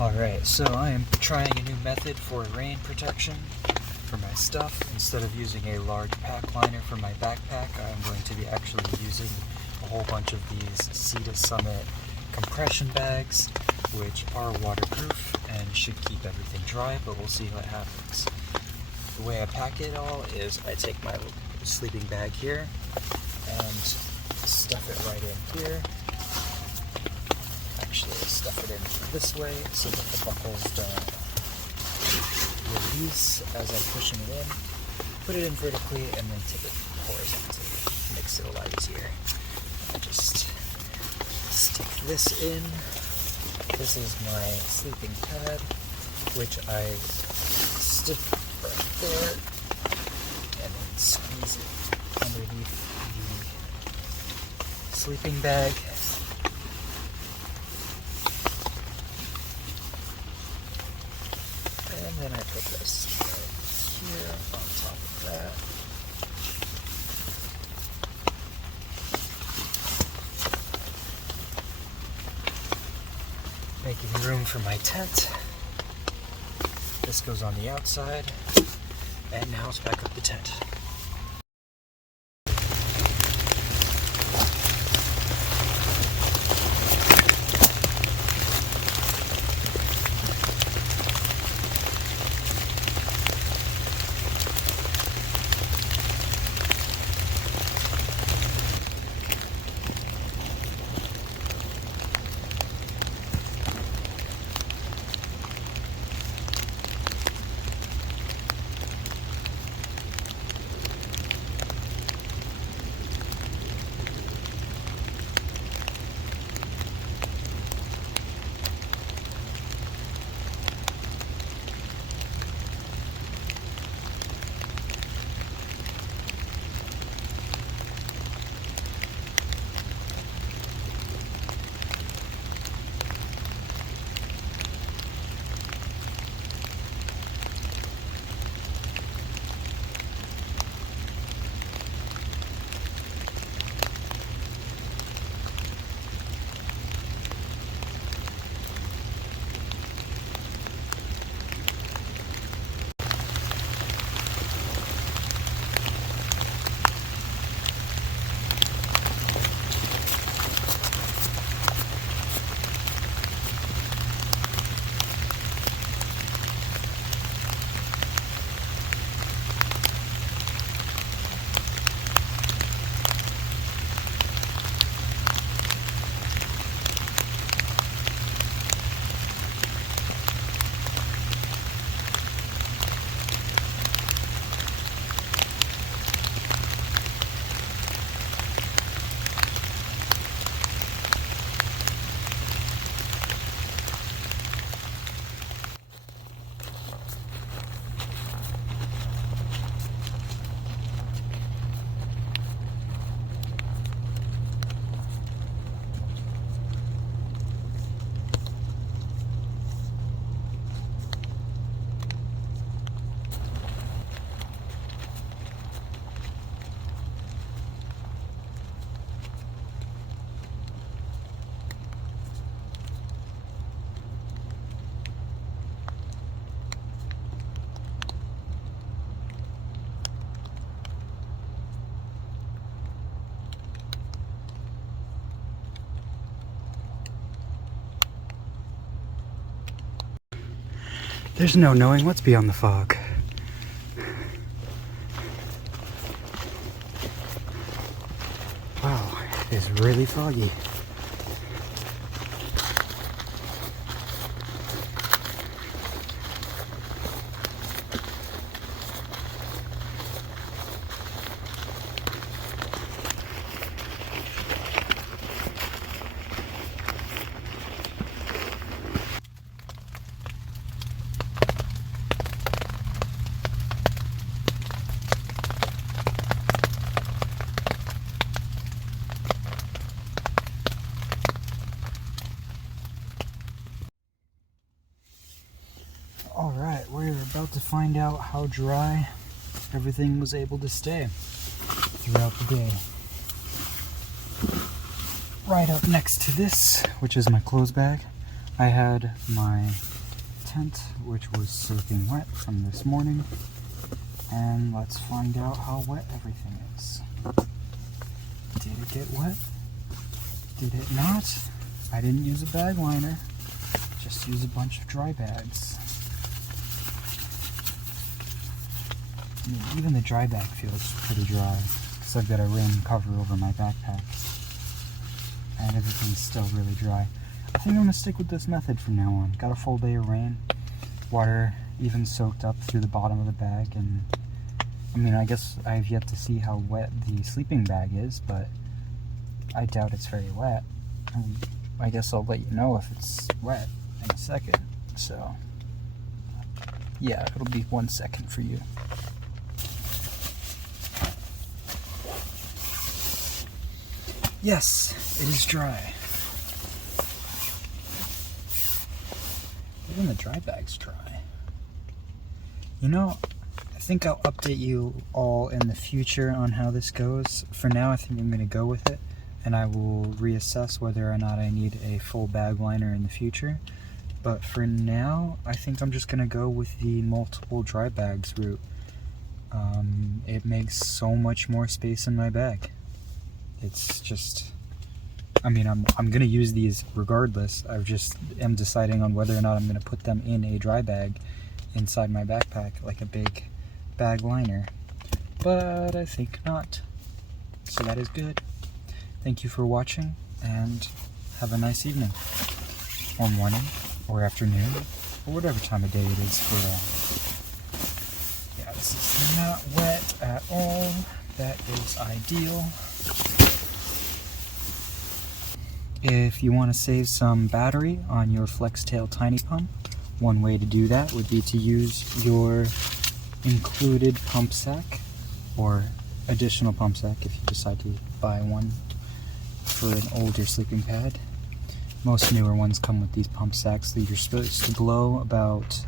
Alright, so I am trying a new method for rain protection for my stuff. Instead of using a large pack liner for my backpack, I'm going to be actually using a whole bunch of these Sea to Summit compression bags, which are waterproof and should keep everything dry, but we'll see what happens. The way I pack it all is I take my sleeping bag here and stuff it right in here. Actually, stuff it in this way so that the buckles don't release as I'm pushing it in. Put it in vertically and then tip it horizontally. Makes it a lot easier. I just stick this in. This is my sleeping pad, which I stick right there and then squeeze it underneath the sleeping bag. And then I put this right here on top of that. Making room for my tent. This goes on the outside. And now let's back up the tent. There's no knowing what's beyond the fog. Wow, it is really foggy. Alright, we're about to find out how dry everything was able to stay throughout the day. Right up next to this, which is my clothes bag, I had my tent, which was soaking wet from this morning. And let's find out how wet everything is. Did it get wet? Did it not? I didn't use a bag liner, just use a bunch of dry bags. I mean, even the dry bag feels pretty dry, because I've got a rain cover over my backpack. And everything's still really dry. I think I'm going to stick with this method from now on. Got a full day of rain, water even soaked up through the bottom of the bag, and I mean, I guess I've yet to see how wet the sleeping bag is, but I doubt it's very wet. I guess I'll let you know if it's wet in a second. So, yeah, it'll be 1 second for you. Yes, it is dry. Even the dry bag's dry. You know, I think I'll update you all in the future on how this goes. For now, I think I'm going to go with it, and I will reassess whether or not I need a full bag liner in the future. But for now, I think I'm just going to go with the multiple dry bags route. It makes so much more space in my bag. It's just, I mean, I'm going to use these regardless. I just am deciding on whether or not I'm going to put them in a dry bag inside my backpack, like a big bag liner. But I think not. So that is good. Thank you for watching, and have a nice evening, or morning, or afternoon, or whatever time of day it is for yeah, this is not wet at all. That is ideal. If you want to save some battery on your FlexTail Tiny Pump, one way to do that would be to use your included pump sack, or additional pump sack if you decide to buy one for an older sleeping pad. Most newer ones come with these pump sacks that you're supposed to blow about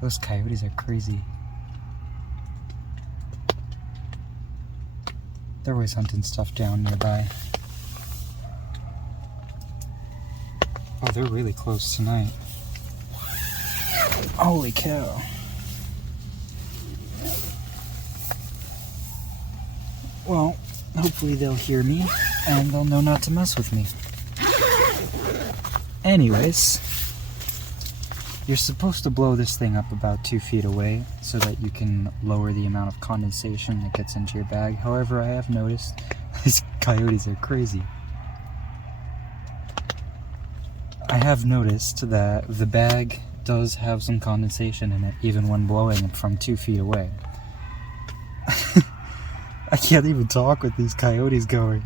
those coyotes are crazy. They're always hunting stuff down nearby. Oh, they're really close tonight. Holy cow. Well, hopefully they'll hear me, and they'll know not to mess with me. Anyways, you're supposed to blow this thing up about 2 feet away so that you can lower the amount of condensation that gets into your bag. However, I have noticed these coyotes are crazy. I have noticed that the bag does have some condensation in it, even when blowing it from 2 feet away. I can't even talk with these coyotes going.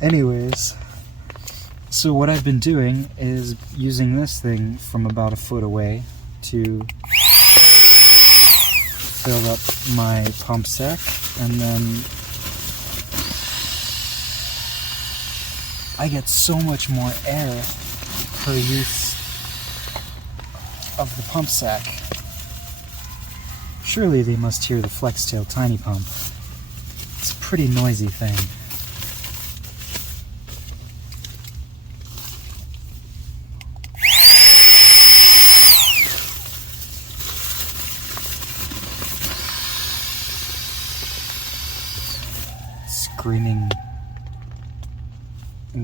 Anyways, so what I've been doing is using this thing from about a foot away to fill up my pump sack, and then I get so much more air per use of the pump sack. Surely they must hear the FlexTail Tiny Pump. It's a pretty noisy thing. Screaming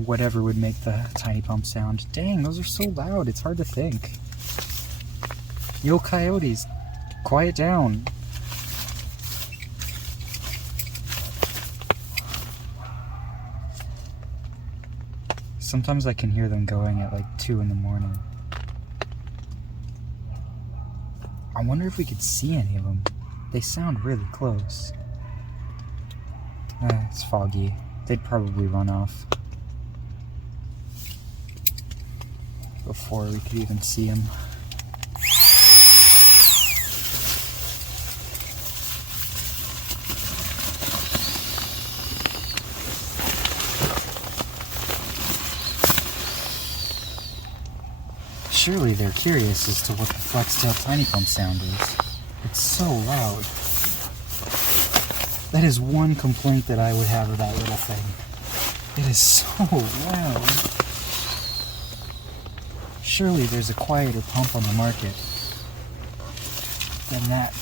whatever would make the tiny pump sound. Dang, those are so loud, it's hard to think. Yo, coyotes, quiet down. Sometimes I can hear them going at like 2 in the morning. I wonder if we could see any of them. They sound really close. It's foggy. They'd probably run off before we could even see them. Surely they're curious as to what the FlexTail Tiny Pump sound is. It's so loud. That is one complaint that I would have of that little thing. It is so loud. Surely there's a quieter pump on the market than that.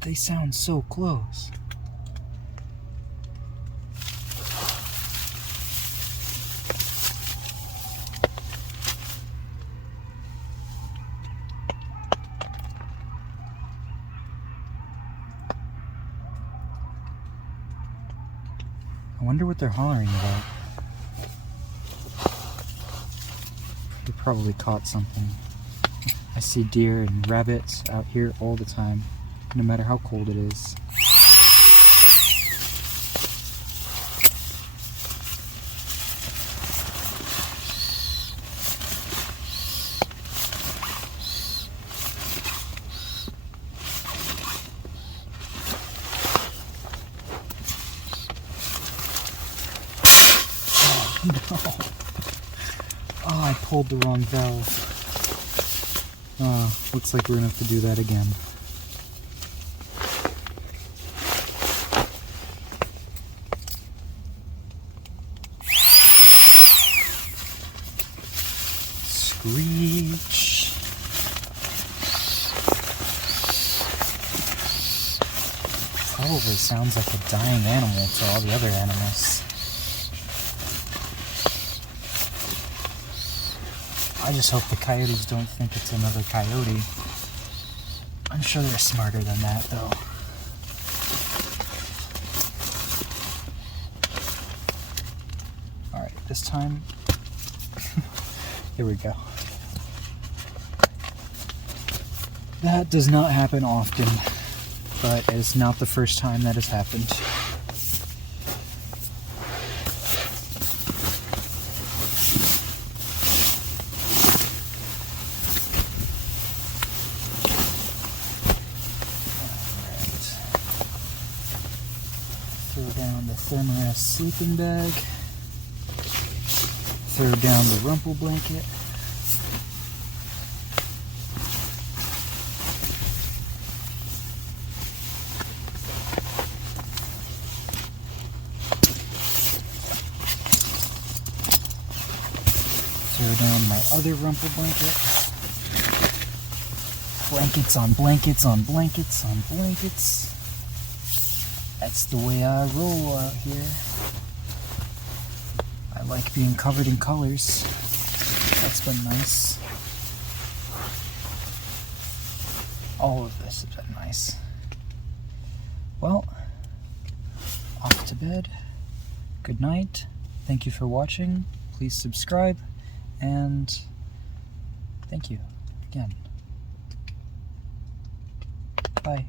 They sound so close. I wonder what they're hollering about. They probably caught something. I see deer and rabbits out here all the time, no matter how cold it is. No. Oh, I pulled the wrong valve. Looks like we're gonna have to do that again. Screech. Probably sounds like a dying animal to all the other animals. I just hope the coyotes don't think it's another coyote. I'm sure they're smarter than that, though. Alright, this time... Here we go. That does not happen often, but it's not the first time that has happened. Throw down the Thermarest sleeping bag. Throw down the rumple blanket. Throw down my other rumple blanket. Blankets on blankets on blankets on blankets. That's the way I roll out here. I like being covered in colors. That's been nice. All of this has been nice. Well, off to bed. Good night. Thank you for watching. Please subscribe. And thank you again. Bye.